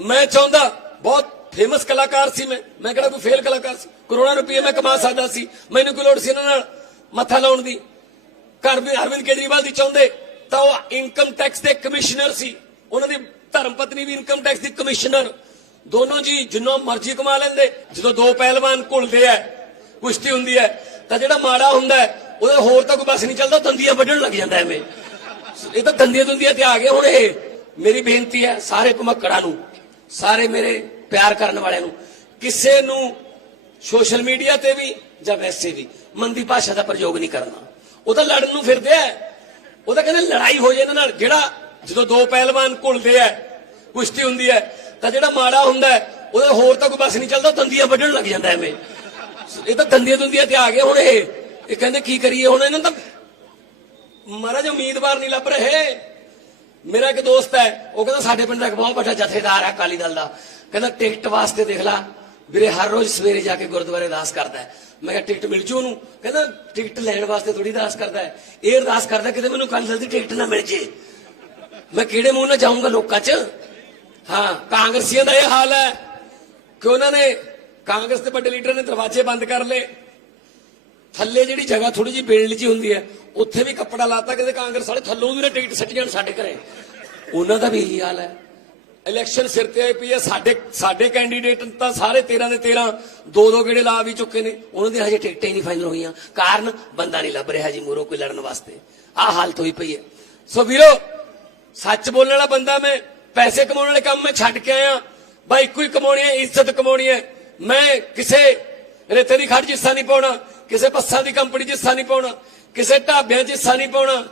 ਮੈਂ ਚਾਹੁੰਦਾ ਬਹੁਤ ਫੇਮਸ ਕਲਾਕਾਰ ਸੀ ਮੈਂ। ਮੈਂ ਕਿਹੜਾ ਕੋਈ ਫੇਲ ਕਲਾਕਾਰ ਸੀ? ਕਰੋੜਾਂ ਰੁਪਏ ਮੈਂ ਕਮਾ ਸਕਦਾ ਸੀ। ਮੈਨੂੰ ਕੋਈ ਲੋੜ ਸੀ ਇਹਨਾਂ ਨਾਲ ਮੱਥਾ ਲਾਉਣ ਦੀ। ਘਰ ਵੀ ਅਰਵਿੰਦ ਕੇਜਰੀਵਾਲ ਦੀ ਚਾਹੁੰਦੇ ਤਾਂ ਉਹ ਇਨਕਮ ਟੈਕਸ ਦੇ ਕਮਿਸ਼ਨਰ ਸੀ। ਉਹਨਾਂ ਦੀ ਧਰਮ ਪਤਨੀ ਵੀ ਇਨਕਮ ਟੈਕਸ ਦੀ ਕਮਿਸ਼ਨਰ ਦੋਨੋਂ ਜੀ ਜਿੰਨਾ ਮਰਜ਼ੀ ਕਮਾ ਲੈਂਦੇ ਜਦੋਂ ਦੋ ਪਹਿਲਵਾਨ ਘੁਲਦੇ ਆ ਕੁਸ਼ਤੀ ਹੁੰਦੀ ਹੈ ਤਾਂ ਜਿਹੜਾ ਮਾੜਾ ਹੁੰਦਾ ਹੈ, ਉਹਦਾ ਹੋਰ ਤਾਂ ਕੋਈ ਬਸ ਨਹੀਂ ਚੱਲਦਾ ਦੰਦੀਆਂ ਵੱਢਣ ਲੱਗ ਜਾਂਦਾ ਐਵੇਂ। ਇਹ ਤਾਂ ਦੰਦੀਆਂ ਦੁੰਦੀਆਂ ਤੇ ਆ ਗਏ ਹੁਣ ਇਹ। ਮੇਰੀ ਬੇਨਤੀ ਹੈ ਸਾਰੇ ਭਮੱਕੜਾਂ ਨੂੰ ਸਾਰੇ ਮੇਰੇ ਪਿਆਰ ਕਰਨ ਵਾਲਿਆਂ ਨੂੰ, ਕਿਸੇ ਨੂੰ ਸੋਸ਼ਲ ਮੀਡੀਆ ਤੇ ਵੀ ਜਾਂ ਵੈਸੇ ਵੀ ਮੰਦੀ ਭਾਸ਼ਾ ਦਾ ਪ੍ਰਯੋਗ ਨਹੀਂ ਕਰਨਾ। ਉਹ ਤਾਂ ਲੜਨ ਨੂੰ ਫਿਰਦੇ ਆ। ਉਹ ਤਾਂ ਕਹਿੰਦੇ ਲੜਾਈ ਹੋ ਜਾਏ ਇਹਨਾਂ ਨਾਲ। ਜਿਹੜਾ ਜਦੋਂ ਦੋ ਪਹਿਲਵਾਨ ਘੁਲਦੇ ਆ, ਕੁਸ਼ਤੀ ਹੁੰਦੀ ਹੈ ਤਾਂ ਜਿਹੜਾ ਮਾੜਾ ਹੁੰਦਾ ਉਹਦਾ ਹੋਰ ਤਾਂ ਕੋਈ ਬਸ ਨਹੀਂ ਚੱਲਦਾ ਦੰਦੀਆਂ ਵੱਢਣ ਲੱਗ ਜਾਂਦਾ ਐਵੇਂ। ਇਹ ਤਾਂ ਦੰਦੀਆਂ ਦੁੰਦੀਆਂ ਤੇ ਆ ਗਏ ਹੁਣ ਇਹ। ਇਹ ਕਹਿੰਦੇ ਕੀ ਕਰੀਏ ਹੁਣ ਇਹਨਾਂ ਤਾਂ ਮਹਾਰਾਜ ਉਮੀਦਵਾਰ ਨਹੀਂ ਲੱਭ ਰਹੇ। ਮੇਰਾ ਇੱਕ ਦੋਸਤ ਹੈ, ਉਹ ਕਹਿੰਦਾ ਸਾਡੇ ਪਿੰਡ ਦਾ ਇੱਕ ਬਹੁਤ ਵੱਡਾ ਜਥੇਦਾਰ ਹੈ ਅਕਾਲੀ ਦਲ ਦਾ। ਕਹਿੰਦਾ ਟਿਕਟ ਵਾਸਤੇ ਦੇਖ ਲੈ, ਵੀਰੇ ਹਰ ਰੋਜ਼ ਸਵੇਰੇ ਜਾ ਕੇ ਗੁਰਦੁਆਰੇ ਅਰਦਾਸ ਕਰਦਾ ਹੈ। ਮੈਂ ਕਿਹਾ ਟਿਕਟ ਮਿਲ ਜੂ ਉਹਨੂੰ। ਕਹਿੰਦਾ ਟਿਕਟ ਲੈਣ ਵਾਸਤੇ ਥੋੜੀ ਅਰਦਾਸ ਕਰਦਾ ਹੈ। ਇਹ ਅਰਦਾਸ ਕਰਦਾ ਕਿਤੇ ਮੈਨੂੰ ਕੱਲ ਦੀ ਟਿਕਟ ਨਾ ਮਿਲ ਜੇ। ਮੈਂ ਕਿਹੜੇ ਮੂੰਹ ਨਾਲ ਜਾਊਂਗਾ ਲੋਕਾਂ 'ਚ? ਹਾਂ, ਕਾਂਗਰਸੀਆਂ ਦਾ ਇਹ ਹਾਲ ਹੈ। ਕਿ ਉਹਨਾਂ ਨੇ, ਕਾਂਗਰਸ ਦੇ ਵੱਡੇ ਲੀਡਰ ਨੇ ਦਰਵਾਜ਼ੇ ਬੰਦ ਕਰ ਲਏ। ਥੱਲੇ ਜਿਹੜੀ ਜਗ੍ਹਾ ਥੋੜੀ ਜਿਹੀ ਬੇਲਣ ਜੀ ਹੁੰਦੀ ਹੈ, ਉੱਥੇ ਵੀ ਕੱਪੜਾ ਲਾਤਾ, ਕਿਤੇ ਕਾਂਗਰਸ ਵਾਲੇ ਥੱਲੋਂ ਵੀ ਨਾ ਟਿਕਟ ਸੱਟ ਸਾਡੇ ਘਰੇ। ਉਹਨਾਂ ਦਾ ਵੀ ਇਹੀ ਹਾਲ ਹੈ। ਇਲੈਕਸ਼ਨ ਸਿਰ ਤੇ ਆਈ ਪਈ ਹੈ, ਸਾਡੇ ਸਾਡੇ ਕੈਂਡੀਡੇਟ ਤਾਂ ਸਾਰੇ 13 ਦੇ 13 ਦੋ ਦੋ ਗੇੜੇ ਲਾ ਵੀ ਚੁੱਕੇ ਨੇ। ਉਹਨਾਂ ਦੀ ਹਜੇ ਟਿਕਟਾਂ ਹੀ ਨਹੀਂ ਫਾਈਨਲ ਹੋਈਆਂ। ਕਾਰਨ ਬੰਦਾ ਨਹੀਂ ਲੱਭ ਰਿਹਾ ਜੀ ਮੂਰੋ ਕੋਈ ਲੜਨ ਵਾਸਤੇ। ਆਹ ਹਾਲਤ ਹੋਈ ਪਈ ਹੈ। ਸੋ ਵੀਰੋ, ਸੱਚ ਬੋਲਣ ਵਾਲਾ ਬੰਦਾ ਮੈਂ, ਪੈਸੇ ਕਮਾਉਣ ਵਾਲੇ ਕੰਮ ਮੈਂ ਛੱਡ ਕੇ ਆਇਆ। ਬਾਈ ਇੱਕੋ ਹੀ ਕਮਾਉਣੀ ਹੈ, ਇੱਜ਼ਤ ਕਮਾਉਣੀ ਹੈ। ਮੈਂ ਕਿਸੇ ਰੇਤੇ ਦੀ ਖੜ 'ਚ ਹਿੱਸਾ ਨਹੀਂ ਪਾਉਣਾ। ਕਿਸੇ ਬੱਸਾਂ ਦੀ ਕੰਪਨੀ 'ਚ ਹਿੱਸਾ ਨਹੀਂ ਪਾਉਣਾ, ਕਿਸੇ ਢਾਬਿਆਂ 'ਚ ਹਿੱਸਾ ਨਹੀਂ ਪਾਉਣਾ,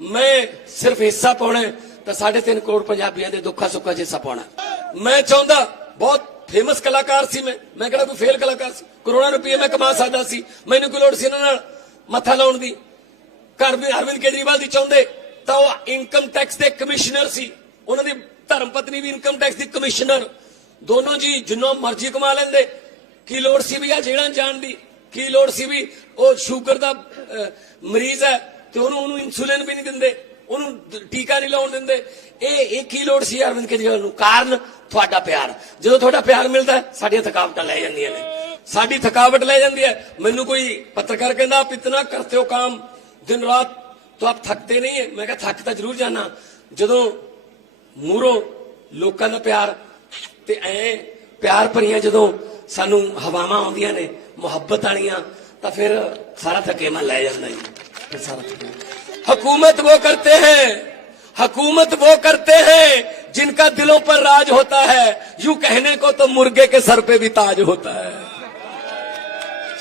ਮੈਂ ਸਿਰਫ ਹਿੱਸਾ ਪਾਉਣਾ ਤਾਂ 3.5 ਕਰੋੜ ਪੰਜਾਬੀਆਂ ਦੇ ਦੁੱਖਾਂ ਸੁੱਖਾਂ 'ਚ ਹਿੱਸਾ ਪਾਉਣਾ ਮੈਂ ਚਾਹੁੰਦਾ, ਬਹੁਤ ਫੇਮਸ ਕਲਾਕਾਰ ਸੀ ਮੈਂ ਮੈਂ ਕਿਹੜਾ ਕੋਈ ਫੇਲ ਕਲਾਕਾਰ ਸੀ? ਕਰੋੜਾਂ ਰੁਪਏ ਮੈਂ ਕਮਾ ਸਕਦਾ ਸੀ, ਮੈਨੂੰ ਕੋਈ ਲੋੜ ਸੀ ਇਹਨਾਂ ਨਾਲ ਮੱਥਾ ਲਾਉਣ ਦੀ। ਘਰ ਵੀ ਅਰਵਿੰਦ ਕੇਜਰੀਵਾਲ ਦੀ ਚਾਹੁੰਦੇ, ਤਾਂ ਉਹ ਇਨਕਮ ਟੈਕਸ ਦੇ ਕਮਿਸ਼ਨਰ ਸੀ। ਉਹਨਾਂ ਦੀ ਧਰਮ ਪਤਨੀ ਵੀ ਇਨਕਮ ਟੈਕਸ ਦੀ ਕਮਿਸ਼ਨਰ ਦੋਨੋਂ ਜੀ ਜਿੰਨਾ ਮਰਜ਼ੀ ਕਮਾ ਲੈਂਦੇ, ਕੀ ਲੋੜ ਸੀ ਵੀ ਆ ਜਿਹੜਾ ਜਾਣ ਦੀ? ਕੀ ਲੋੜ ਸੀ ਵੀ ਉਹ ਸ਼ੂਗਰ ਦਾ ਮਰੀਜ਼ ਹੈ ਤੇ ਉਹਨੂੰ ਉਹਨੂੰ ਇਨਸੂਲਿਨ ਵੀ ਨਹੀਂ ਦਿੰਦੇ, ਉਹਨੂੰ ਟੀਕਾ ਨਹੀਂ ਲਾਉਣ ਦਿੰਦੇ। ਇਹ ਇਹ ਕੀ ਲੋੜ ਸੀ ਅਰਵਿੰਦ ਕੇਜਰੀਵਾਲ ਨੂੰ? ਕਾਰਨ ਤੁਹਾਡਾ ਪਿਆਰ। ਜਦੋਂ ਤੁਹਾਡਾ ਪਿਆਰ ਮਿਲਦਾ, ਸਾਡੀਆਂ ਥਕਾਵਟਾਂ ਲੈ ਜਾਂਦੀਆਂ ਨੇ। ਸਾਡੀ ਥਕਾਵਟ ਲੈ ਜਾਂਦੀ ਹੈ। ਮੈਨੂੰ ਕੋਈ ਪੱਤਰਕਾਰ ਕਹਿੰਦਾ, ਆਪ ਇਤਨਾ ਕਰਤੇ ਹੋ ਕੰਮ, ਦਿਨ ਰਾਤ ਤੋਂ ਆਪ ਥੱਕਦੇ ਨਹੀਂ ਹੈ। ਮੈਂ ਕਿਹਾ, ਥੱਕ ਤਾਂ ਜ਼ਰੂਰ ਜਾਂਦਾ ਜਦੋਂ ਮੂਰੋਂ ਲੋਕਾਂ ਦਾ ਪਿਆਰ, ਤੇ ਐ ਪਿਆਰ ਭਰੀਆਂ ਜਦੋਂ ਸਾਨੂੰ ਹਵਾਵਾਂ ਆਉਂਦੀਆਂ ਨੇ ਮੁਹੱਬਤ ਵਾਲੀਆਂ ਤਾਂ ਫਿਰ ਸਾਰਾ ਥਕੇਮਾ ਲੈ ਜਾਂਦਾ ਜੀ ਫਿਰ ਸਾਰਾ ਥਕੇਮਾ हुकूमत वो करते हैं हुकूमत वो करते हैं जिनका दिलों पर राज होता है यूं कहने को तो मुर्गे के सर पे भी ताज होता है